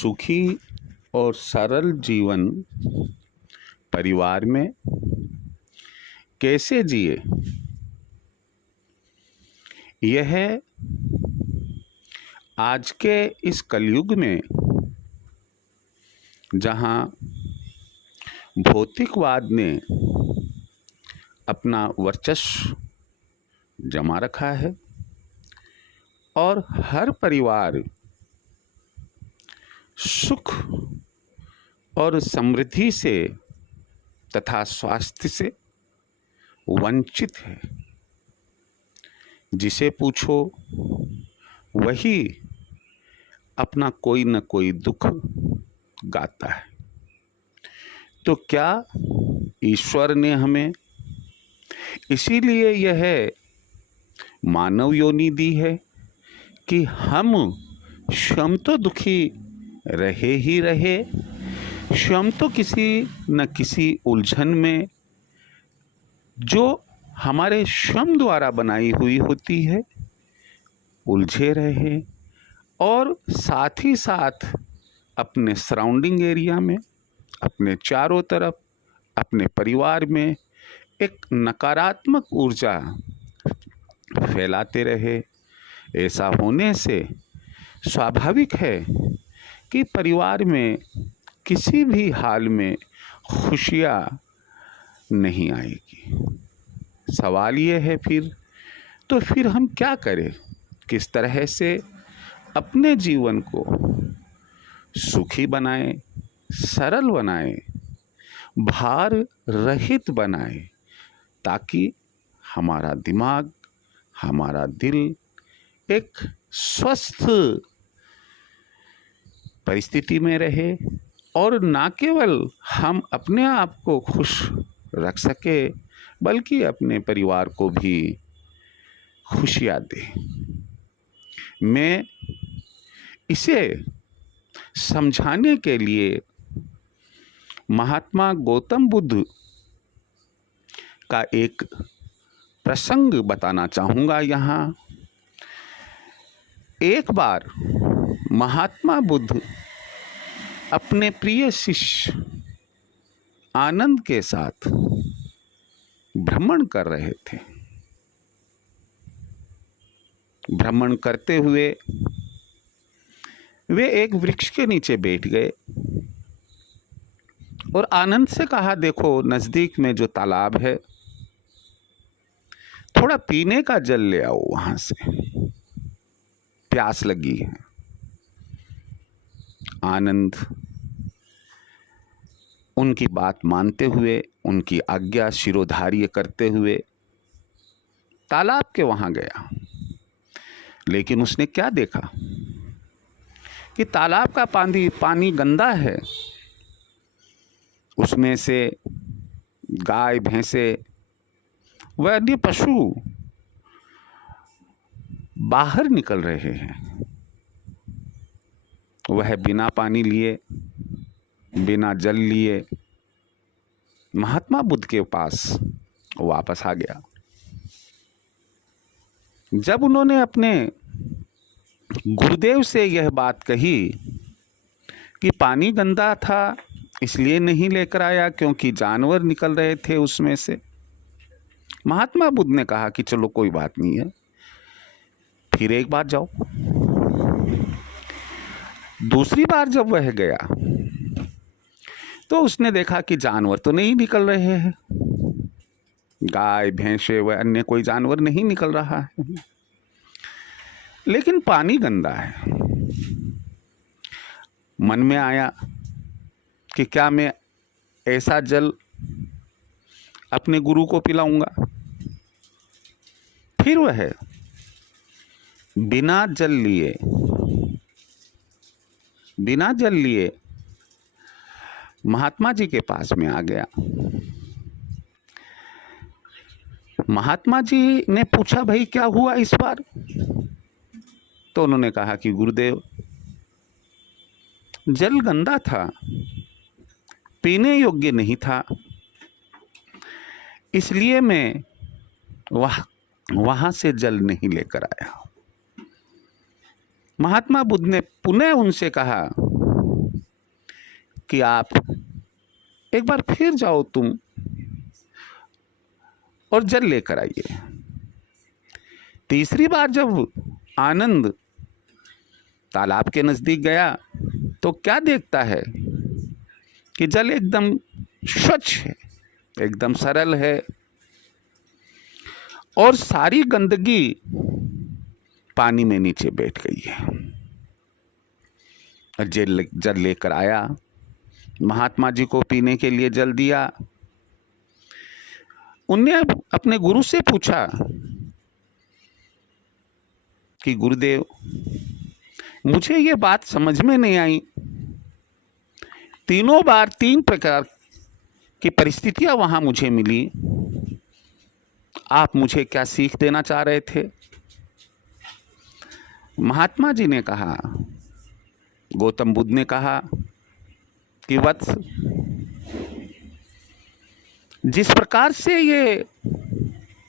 सुखी और सरल जीवन परिवार में कैसे जिए, यह आज के इस कलयुग में जहाँ भौतिकवाद ने अपना वर्चस्व जमा रखा है और हर परिवार सुख और समृद्धि से तथा स्वास्थ्य से वंचित है। जिसे पूछो वही अपना कोई न कोई दुख गाता है। तो क्या ईश्वर ने हमें इसीलिए यह मानव योनि दी है कि हम स्वयं तो दुखी रहे ही रहे, स्वयं तो किसी न किसी उलझन में जो हमारे स्वयं द्वारा बनाई हुई होती है उलझे रहे, और साथ ही साथ अपने सराउंडिंग एरिया में, अपने चारों तरफ, अपने परिवार में एक नकारात्मक ऊर्जा फैलाते रहे। ऐसा होने से स्वाभाविक है कि परिवार में किसी भी हाल में खुशियाँ नहीं आएगी। सवाल ये है फिर हम क्या करें, किस तरह से अपने जीवन को सुखी बनाएं, सरल बनाएं, भार रहित बनाएं, ताकि हमारा दिमाग, हमारा दिल एक स्वस्थ परिस्थिति में रहे और ना केवल हम अपने आप को खुश रख सके बल्कि अपने परिवार को भी खुशियाँ दें। मैं इसे समझाने के लिए महात्मा गौतम बुद्ध का एक प्रसंग बताना चाहूँगा यहाँ। एक बार महात्मा बुद्ध अपने प्रिय शिष्य आनंद के साथ भ्रमण कर रहे थे। भ्रमण करते हुए वे एक वृक्ष के नीचे बैठ गए और आनंद से कहा, देखो नजदीक में जो तालाब है, थोड़ा पीने का जल ले आओ, वहां से प्यास लगी है। आनंद उनकी बात मानते हुए, उनकी आज्ञा शिरोधार्य करते हुए तालाब के वहां गया। लेकिन उसने क्या देखा कि तालाब का पानी गंदा है। उसमें से गाय, भैंसे व अन्य पशु बाहर निकल रहे हैं। वह बिना पानी लिए, बिना जल लिए महात्मा बुद्ध के पास वापस आ गया। जब उन्होंने अपने गुरुदेव से यह बात कही कि पानी गंदा था इसलिए नहीं लेकर आया क्योंकि जानवर निकल रहे थे उसमें से, महात्मा बुद्ध ने कहा कि चलो कोई बात नहीं है, फिर एक बार जाओ। दूसरी बार जब वह गया तो उसने देखा कि जानवर तो नहीं निकल रहे हैं, गाय, भैंसे व अन्य कोई जानवर नहीं निकल रहा है, लेकिन पानी गंदा है। मन में आया कि क्या मैं ऐसा जल अपने गुरु को पिलाऊंगा। फिर वह बिना जल लिए महात्मा जी के पास में आ गया। महात्मा जी ने पूछा, भाई क्या हुआ इस बार? तो उन्होंने कहा कि गुरुदेव, जल गंदा था, पीने योग्य नहीं था, इसलिए मैं वहां से जल नहीं लेकर आया। महात्मा बुद्ध ने पुनः उनसे कहा कि आप एक बार फिर जाओ तुम और जल लेकर आइए। तीसरी बार जब आनंद तालाब के नजदीक गया तो क्या देखता है कि जल एकदम स्वच्छ है, एकदम सरल है और सारी गंदगी पानी में नीचे बैठ गई है। जल लेकर आया, महात्मा जी को पीने के लिए जल दिया। उनने अपने गुरु से पूछा कि गुरुदेव, मुझे ये बात समझ में नहीं आई, तीनों बार तीन प्रकार की परिस्थितियां वहां मुझे मिली, आप मुझे क्या सीख देना चाह रहे थे? महात्मा जी ने कहा, गौतम बुद्ध ने कहा कि वत्स, जिस प्रकार से ये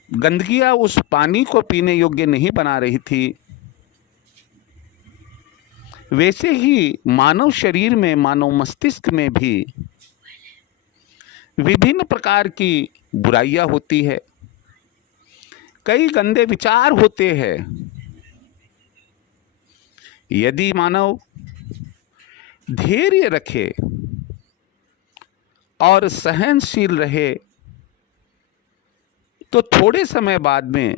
गंदगियां उस पानी को पीने योग्य नहीं बना रही थी, वैसे ही मानव शरीर में, मानव मस्तिष्क में भी विभिन्न प्रकार की बुराइयां होती है, कई गंदे विचार होते हैं। यदि मानव धैर्य रखे और सहनशील रहे तो थोड़े समय बाद में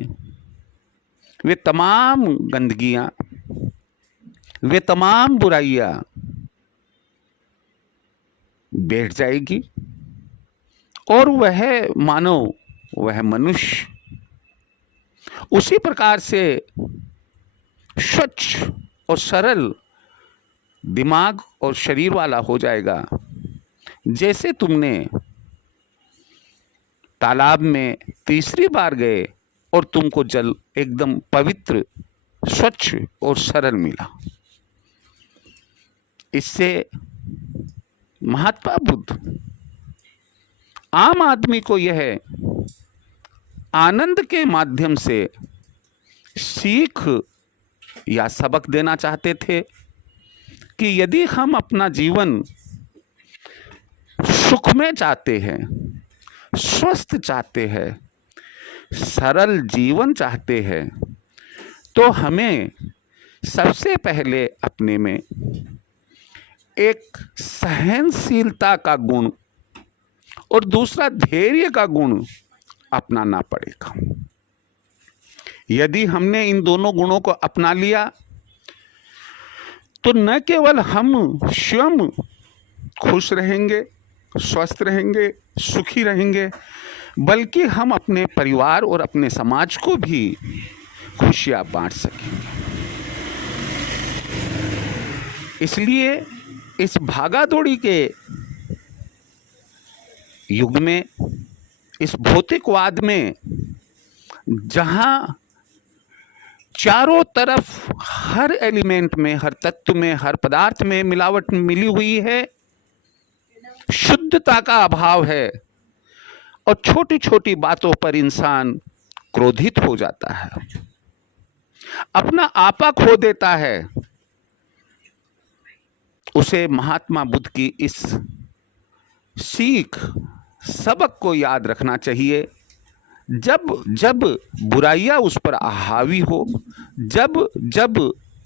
वे तमाम गंदगियां, वे तमाम बुराइयां बैठ जाएगी और वह मानव, वह मनुष्य उसी प्रकार से स्वच्छ और सरल दिमाग और शरीर वाला हो जाएगा जैसे तुमने तालाब में तीसरी बार गए और तुमको जल एकदम पवित्र, स्वच्छ और सरल मिला। इससे महात्मा बुद्ध आम आदमी को यह आनंद के माध्यम से सीख या सबक देना चाहते थे कि यदि हम अपना जीवन सुख में चाहते हैं, स्वस्थ चाहते हैं, सरल जीवन चाहते हैं, तो हमें सबसे पहले अपने में एक सहनशीलता का गुण और दूसरा धैर्य का गुण अपनाना पड़ेगा। यदि हमने इन दोनों गुणों को अपना लिया तो न केवल हम स्वयं खुश रहेंगे, स्वस्थ रहेंगे, सुखी रहेंगे, बल्कि हम अपने परिवार और अपने समाज को भी खुशियां बांट सकेंगे। इसलिए इस भागादौड़ी के युग में, इस भौतिकवाद में, जहां चारों तरफ हर एलिमेंट में, हर तत्व में, हर पदार्थ में मिलावट मिली हुई है, शुद्धता का अभाव है और छोटी छोटी बातों पर इंसान क्रोधित हो जाता है, अपना आपा खो देता है, उसे महात्मा बुद्ध की इस सीख, सबक को याद रखना चाहिए। जब जब बुराइयां उस पर हावी हो, जब जब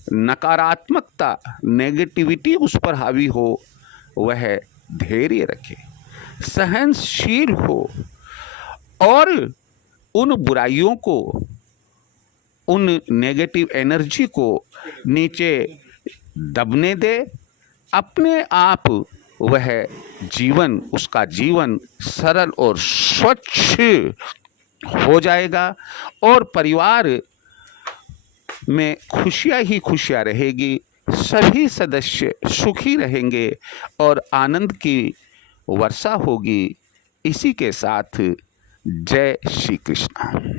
नकारात्मकता, नेगेटिविटी उस पर हावी हो, वह धैर्य रखे, सहनशील हो और उन बुराइयों को, उन नेगेटिव एनर्जी को नीचे दबने दे। अपने आप वह जीवन, उसका जीवन सरल और स्वच्छ हो जाएगा और परिवार में खुशियां ही खुशियां रहेगी, सभी सदस्य सुखी रहेंगे और आनंद की वर्षा होगी। इसी के साथ जय श्री कृष्ण।